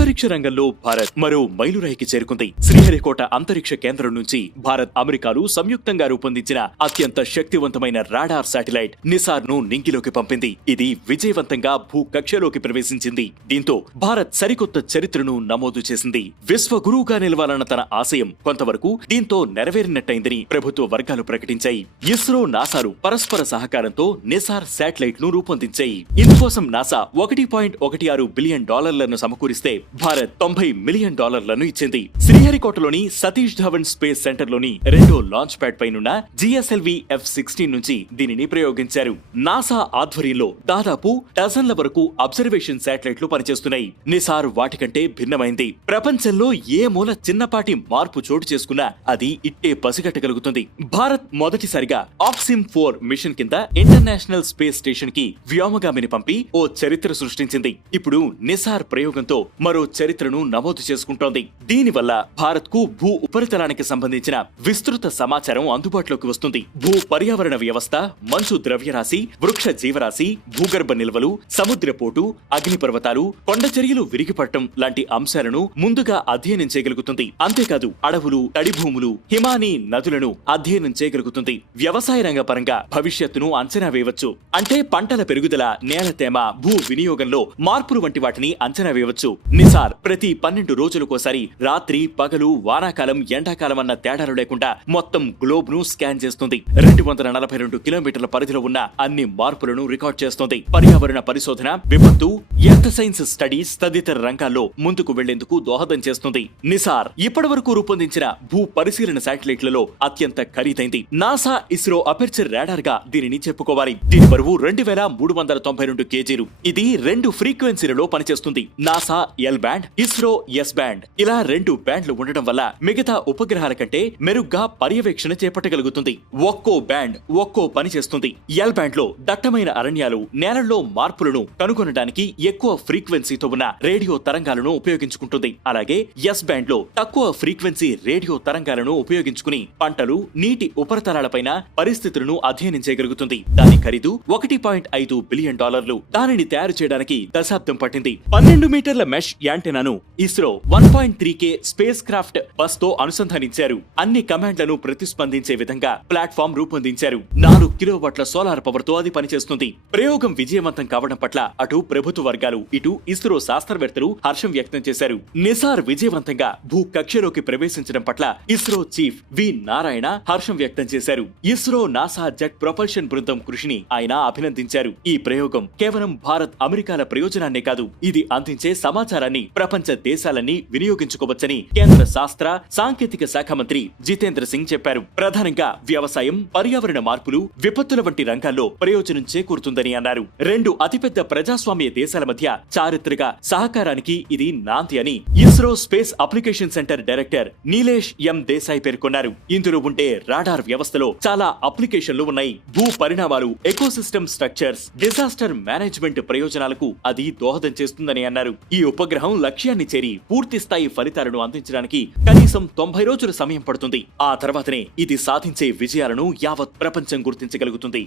అంతరిక్ష రంగంలో భారత్ మరో మైలురాయికి చేరుకుంది. శ్రీహరికోట అంతరిక్ష కేంద్రం నుంచి భారత్ అమెరికాలు సంయుక్తంగా రూపొందించిన అత్యంత శక్తివంతమైన రాడార్ శాటిలైట్ నిసార్ను నింగిలోకి పంపింది. ఇది విజయవంతంగా భూ కక్షలోకి ప్రవేశించింది. దీంతో భారత్ సరికొత్త చరిత్రను నమోదు చేసింది. విశ్వ గురువుగా నిలవాలన్న తన ఆశయం కొంతవరకు దీంతో నెరవేరినట్టయిందని ప్రభుత్వ వర్గాలు ప్రకటించాయి. ఇస్రో నాసాలు పరస్పర సహకారంతో నిసార్ శాటిలైట్ను రూపొందించాయి. ఇందుకోసం నాసా ఒకటి పాయింట్ ఒకటి ఆరు బిలియన్ డాలర్లను సమకూరిస్తే భారత్ తొంభై మిలియన్ డాలర్లను ఇచ్చింది. శ్రీహరికోటలోని సతీష్ ధవన్ స్పేస్ సెంటర్లోని రెండో లాంచ్ ప్యాడ్ పైనున్న జిఎస్ఎల్వి ఎఫ్ సిక్స్టీన్ నుంచి దీనిని ప్రయోగించారు. నాసా ఆధ్వర్యంలో దాదాపు డజన్ల వరకు అబ్జర్వేషన్ శాటిలైట్లు పనిచేస్తున్నాయి. నిసార్ వాటికంటే భిన్నమైంది. ప్రపంచంలో ఏ మూల చిన్నపాటి మార్పు చోటు చేసుకున్నా అది ఇట్టే పసిగట్టగలుగుతుంది. భారత్ మొదటిసారిగా ఆక్సిమ్ ఫోర్ మిషన్ కింద ఇంటర్నేషనల్ స్పేస్ స్టేషన్కి వ్యోమగామిని పంపి ఓ చరిత్ర సృష్టించింది. ఇప్పుడు నిసార్ ప్రయోగంతో మరో చరిత్రను నమోదు చేసుకుంటోంది. దీనివల్ల భారత్కు భూ ఉపరితలానికి సంబంధించిన విస్తృత సమాచారం అందుబాటులోకి వస్తుంది. భూ పర్యావరణ వ్యవస్థ మంచు ద్రవ్యరాశి వృక్ష జీవరాశి భూగర్భ నిల్వలు సముద్రపోటు అగ్నిపర్వతాలు కొండ చర్యలు విరిగిపడటం లాంటి అంశాలను ముందుగా అధ్యయనం చేయగలుగుతుంది. అంతేకాదు అడవులు తడి భూములు హిమానీ నదులను అధ్యయనం చేయగలుగుతుంది. వ్యవసాయ రంగ పరంగా భవిష్యత్తును అంచనా వేయవచ్చు. అంటే పంటల పెరుగుదల నేల తేమ భూ వినియోగంలో మార్పులు వంటి వాటిని అంచనా వేయవచ్చు. సార్ ప్రతి పన్నెండు రోజులకోసారి రాత్రి పగలు వానాకాలం ఎండాకాలం అన్న తేడాలు లేకుండా మొత్తం గ్లోబ్ను స్కాన్ చేస్తుంది. రెండు వందల నలభై రెండు కిలోమీటర్ల పరిధిలో ఉన్న అన్ని మార్పులను రికార్డ్ చేస్తుంది. పర్యావరణ పరిశోధన విపత్తు ఎర్త్ సైన్స్ స్టడీస్ తదితర రంగాల్లో ముందుకు వెళ్ళేందుకు దోహదం చేస్తుంది. నిసార్ ఇప్పటివరకు రూపొందించిన భూ పరిశీలన శాటిలైట్లలో అత్యంత ఖరీదైంది. నాసా ఇస్రో అపెర్చర్ రాడార్గా దీనిని చెప్పుకోవాలి. దీని బరువు రెండు వేల మూడు వందల తొంభై రెండు కేజీలు. ఇది రెండు ఫ్రీక్వెన్సీలలో పనిచేస్తుంది. NASA L band? ISRO S band. ఇలా రెండు బ్యాండ్లు ఉండడం వల్ల మిగతా ఉపగ్రహాల కంటే మెరుగ్గా పర్యవేక్షణ చేపట్టగలుగుతుంది. ఒక్కో బ్యాండ్ ఒక్కో పని చేస్తుంది. ఎల్ బ్యాండ్లో దట్టమైన అరణ్యాలు నేలల్లో మార్పులను కనుగొనడానికి ఎక్కువ ఫ్రీక్వెన్సీతో ఉన్న రేడియో తరంగాలను ఉపయోగించుకుంటుంది. అలాగే ఎస్ బ్యాండ్లో తక్కువ ఫ్రీక్వెన్సీ రేడియో తరంగాలను ఉపయోగించుకుని పంటలు నీటి ఉపరితలాలపైన పరిస్థితులను అధ్యయనం చేయగలుగుతుంది దాని ఖరీదు ఒకటి పాయింట్ ఐదు బిలియన్ డాలర్లు. దానిని తయారు చేయడానికి దశాబ్దం పట్టింది. పన్నెండు మీటర్ల mesh యాంటెనాను ISRO one point three K spacecraft బస్తో అనుసంధానించారు. అన్ని కమాండ్లను ప్రతిస్పందించే విధంగా ప్లాట్ఫామ్ రూపొందించారు. నాలుగు కిలోవాట్ల సోలార్ పవర్తో అది పనిచేస్తుంది. ప్రయోగం విజయవంతం కావడం పట్ల అటు ప్రభుత్వ వర్గాలు ఇటు ఇస్రో శాస్త్రవేత్తలు హర్షం వ్యక్తం చేశారు. నిసార్ విజయవంతంగా భూ కక్షలోకి ప్రవేశించడం పట్ల ఇస్రో చీఫ్ వి నారాయణ హర్షం వ్యక్తం చేశారు. ఇస్రో నాసా జెట్ ప్రొపల్షన్ బృందం కృషిని ఆయన అభినందించారు. ఈ ప్రయోగం కేవలం భారత్ అమెరికాల ప్రయోజనాన్నే కాదు ఇది అందించే సమాచారాన్ని ప్రపంచ దేశాలన్నీ వినియోగించుకోవచ్చని కేంద్ర శాస్త్ర సాంకేతిక శాఖ మంత్రి జితేంద్ర సింగ్ చెప్పారు. ప్రధానంగా వ్యవసాయం పర్యావరణ మార్పులు విపత్తుల వంటి రంగాల్లో ప్రయోజనం చేకూరుతుందని అన్నారు. రెండు అతిపెద్ద ప్రజాస్వామ్య దేశాల మధ్య చారిత్రక సహకారానికి ఇది నాంది అని ISRO space application centre director Nilesh M Desai పేర్కొన్నారు. ఇందులో ఉండే రాడార్ వ్యవస్థలో చాలా అప్లికేషన్లు ఉన్నాయి. భూ పరిణామాలు ఎకోసిస్టమ్ స్ట్రక్చర్స్ డిజాస్టర్ మేనేజ్మెంట్ ప్రయోజనాలకు అది దోహదం చేస్తుందని అన్నారు. ఈ ఉపగ్రహం లక్ష్యాన్ని చేరి పూర్తి స్థాయి ఫలితాలను అందించడానికి కనీసం తొంభై రోజుల సమయం పడుతుంది. ఆ తర్వాతనే ఇది సాధించే విజయాలను యావత్ ప్రపంచం గుర్తించగలుగుతుంది.